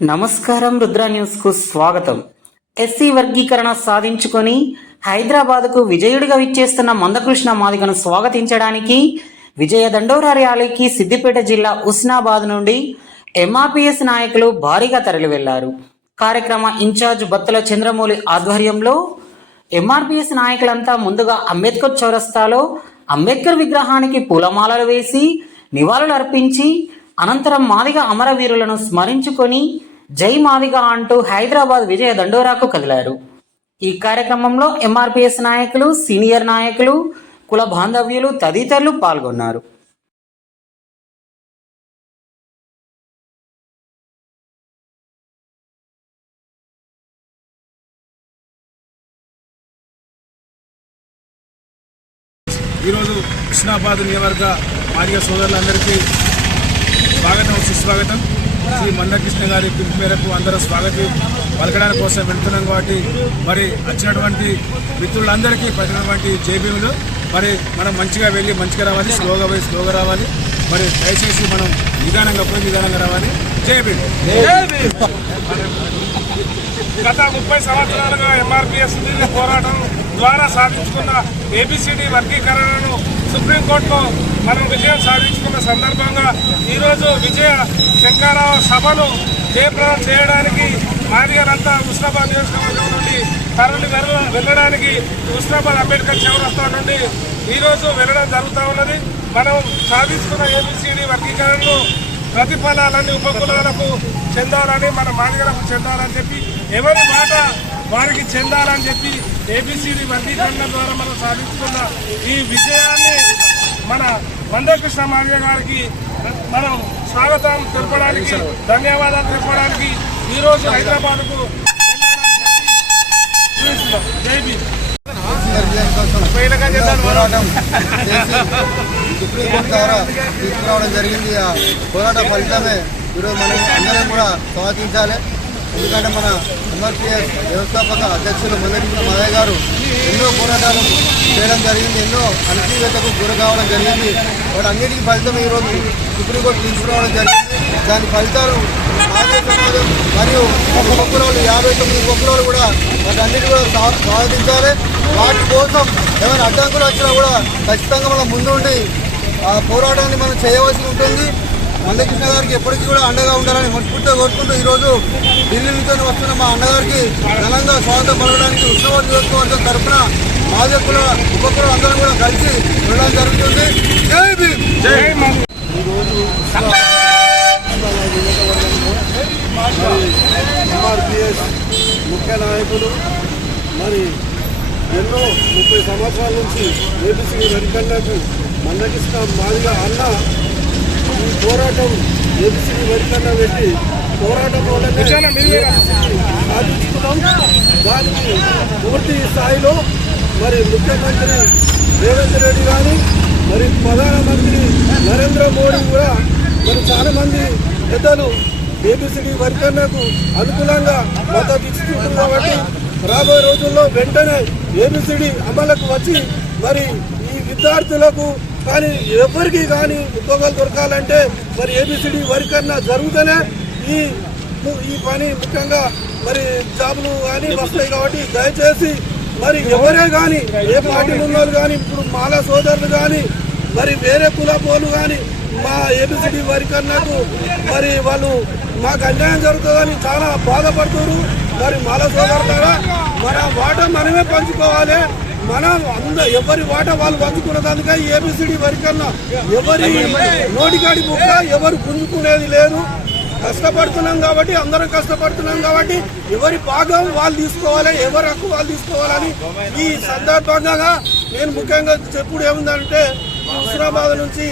నమస్కారం. రుద్ర న్యూస్ కు స్వాగతం. ఎస్సీ వర్గీకరణ సాధించుకొని హైదరాబాద్కు విజయుడిగా విచ్చేస్తున్న మందకృష్ణ మాదిగను స్వాగతించడానికి విజయ దండోరా ర్యాలీకి సిద్దిపేట జిల్లా హుస్నాబాద్ నుండి ఎంఆర్పీఎస్ నాయకులు భారీగా తరలి వెళ్లారు. కార్యక్రమ ఇన్ఛార్జ్ బత్తుల చంద్రమౌళి ఆధ్వర్యంలో ఎంఆర్పీఎస్ నాయకులంతా ముందుగా అంబేద్కర్ చౌరస్తాలో అంబేద్కర్ విగ్రహానికి పూలమాలలు వేసి నివాళులు అర్పించి అనంతరం మాదిగ అమరవీరులను స్మరించుకొని జై మాదిగ అంటూ హైదరాబాద్ విజయ దండోరాకు కదిలారు. ఈ కార్యక్రమంలో ఎంఆర్పీఎస్ నాయకులు, సీనియర్ నాయకులు, కుల బాంధవ్యులు తదితరులు పాల్గొన్నారు. ఈరోజు హుస్నాబాద్ నియోజకవర్గ మాదిగ సోదరులందరికీ స్వాగతం, సుస్వాగతం. శ్రీ మందకృష్ణ గారి పిలుపు మేరకు అందరూ స్వాగతం పలకడానికి కోసం వెళ్తున్నాం. కాబట్టి మరి వచ్చినటువంటి మిత్రులందరికీ పట్టినటువంటి జేబీలు మరి మనం మంచిగా వెళ్ళి మంచిగా రావాలి, స్లోగా పోయి స్లోగా రావాలి. మరి దయచేసి మనం నిదానంగా పోయి నిదానంగా రావాలి. జేబీ గత 30 సంవత్సరాలుగా ఎంఆర్పీఎస్ పోరాటం ద్వారా సాధించుకున్న ఏబిసిడి వర్గీకరణను సుప్రీంకోర్టులో మనం విజయం సాధించుకున్న సందర్భంగా ఈరోజు విజయ శంకరరావ సభను జయప్రదం చేయడానికి మాదిగలంతా హుస్నాబాద్ నియోజకవర్గం నుండి తరలి వెళ్ళడానికి హుస్నాబాద్ అంబేద్కర్ చౌరస్తా నుండి ఈరోజు వెళ్ళడం జరుగుతూ ఉన్నది. మనం సాధించుకున్న ఏబిసిడి వర్గీకరణను ప్రతిఫలాలన్నీ ఉపకులాలకు చెందాలని, మన మాదిగలకు చెందాలని చెప్పి, ఎవరి మాట వారికి చెందాలని చెప్పి ఏబిసిడి వర్గీకరణ ద్వారా మనం సాధించుకున్న ఈ విజయాన్ని మన మందకృష్ణ మాదిగ గారికి మనం స్వాగతం తెలపడానికి, ధన్యవాదాలు తెలపడానికి ఈరోజు హైదరాబాద్కు జైబీ సుప్రీంకోర్టు ద్వారా తీసుకురావడం జరిగింది. ఆ పోరాట ఫలితమే ఈరోజు మనం అందరం కూడా స్వాగతించాలి. ఎందుకంటే మన ఎంఆర్పీఎస్ వ్యవస్థాపక అధ్యక్షులు మందకృష్ణ మాదయ్య గారు ఎన్నో పోరాటాలు చేయడం జరిగింది, ఎన్నో అణచివేతకు గురి కావడం జరిగింది. వాటన్నిటికీ ఫలితం ఈరోజు సుప్రీంకోర్టు తీసుకురావడం జరిగింది. దాని ఫలితాలు మాదిగ సమాజం మరియు ఉపకులాలు 59 ఉపకులాలు కూడా వాటన్నిటి కూడా స్వాగతించాలి. వాటి కోసం ఏమైనా అడ్డంకులు వచ్చినా కూడా ఖచ్చితంగా మనం ముందుండి ఆ పోరాటాన్ని మనం చేయవలసి ఉంటుంది. మందకృష్ణ గారికి ఎప్పటికీ కూడా అండగా ఉండాలని మనస్ఫూర్తిగా కోరుకుంటూ ఈరోజు ఢిల్లీ నుంచి వస్తున్న మా అన్నగారికి ఘనంగా స్వాగతం పలకడానికి హుస్నాబాద్ నియోజకవర్గం తరఫున మాదిగ కుల ఉపకులాలు అందరం కూడా కలిసి వెళ్ళడం జరుగుతుంది. జై భీమ్. ఈరోజు ఎంఆర్పీఎస్ ముఖ్య నాయకులు మరి ఎన్నో 30 సంవత్సరాల నుంచి ఏబిసిడి వర్గీకరణకు మందకృష్ణ మాదిగ అన్న ఈ పోరాటం ఏబిసిడి వర్గీకరణ పెట్టి పోరాటం వల్లనే సాధించుకున్నాం. దానికి పూర్తి స్థాయిలో మరి ముఖ్యమంత్రి రేవంత్ రెడ్డి కానీ మరి ప్రధానమంత్రి నరేంద్ర మోడీ కూడా మరి చాలా మంది పెద్దలు ఏబిసిడి వర్గీకరణకు అనుకూలంగా మద్దతు ఇస్తున్నారు. కాబట్టి రాబోయే రోజుల్లో వెంటనే ఏబిసిడి అమలుకు వచ్చి మరి ఈ విద్యార్థులకు కానీ ఎవరికి కానీ ఉద్యోగాలు దొరకాలంటే మరి ఏబిసిడి వర్గీకరణ జరుగుతూనే ఈ పని ముఖ్యంగా మరి జాబులు కానీ వస్తాయి. కాబట్టి దయచేసి మరి ఎవరే కానీ ఏ పార్టీలు ఉన్నోళ్ళు కానీ ఇప్పుడు మాల సోదరులు కానీ మరి వేరే కులపోలు కానీ మా ఏబిసిడి వర్గీకరణకు మరి వాళ్ళు మాకు అన్యాయం జరుగుతుందని చాలా బాధపడుతున్నారు. మరి మాల సోదరులారా మన వాటా మనమే పంచుకోవాలి. మనం ఎవరి వాటా వాళ్ళు పంచుకున్నదానికే ఏబిసిడి వర్గీకరణ ఎవరి నోటికాడి బుక్క ఎవరు గుంజుకునేది లేదు. కష్టపడుతున్నాం కాబట్టి అందరం కష్టపడుతున్నాం కాబట్టి ఎవరి భాగం వాళ్ళు తీసుకోవాలి, ఎవరి హక్కు వాళ్ళు తీసుకోవాలని ఈ సందర్భంగా నేను ముఖ్యంగా చెప్పుడు ఏముందంటే హుస్నాబాద్ నుంచి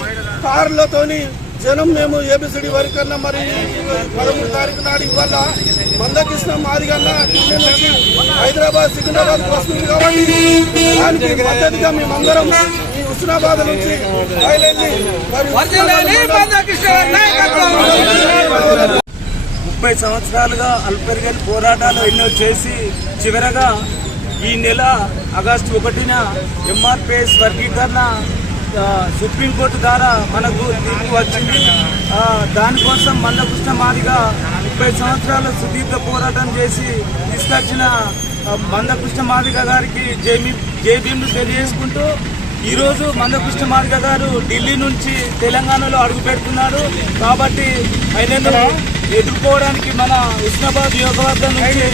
కార్లతోని జనం మేము ఏబిసిడి వర్గీకరణ మరి 13 తారీఖు నాడు ఇవాళ మందకృష్ణ మాదిగ ఢిల్లీ నుంచి హైదరాబాద్ సికింద్రాబాద్ వస్తుంది. కాబట్టి దానికి మద్దతుగా మేమందరం ఈ హుస్నాబాద్ నుంచి బయలుదేరి 30 సంవత్సరాలుగా అల్పరిగల్ పోరాటాలు ఎన్నో చేసి చివరగా ఈ నెల ఆగస్టు 1న ఎంఆర్పీఎస్ వర్గీకరణ సుప్రీంకోర్టు ద్వారా మనకు తీర్పు వచ్చింది. దానికోసం మందకృష్ణ మాదిగ 30 సంవత్సరాల సుదీర్ఘ పోరాటం చేసి తీసుకొచ్చిన మందకృష్ణ మాదిగ గారికి జై భీమ్ను తెలియజేసుకుంటూ ఈరోజు మందకృష్ణ మాదిగ గారు ఢిల్లీ నుంచి తెలంగాణలో అడుగు పెడుతున్నారు. కాబట్టి ఆయనను ఎదుర్కోవడానికి మన హుస్నాబాద్ నియోజకవర్గం నుంచి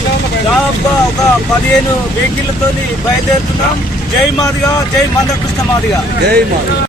దాదాపుగా ఒక 15 వెహికల్లతో బయలుదేరుతున్నాం. జై మాదిగ, జై మందకృష్ణ మాదిగ. జై మాదిగ.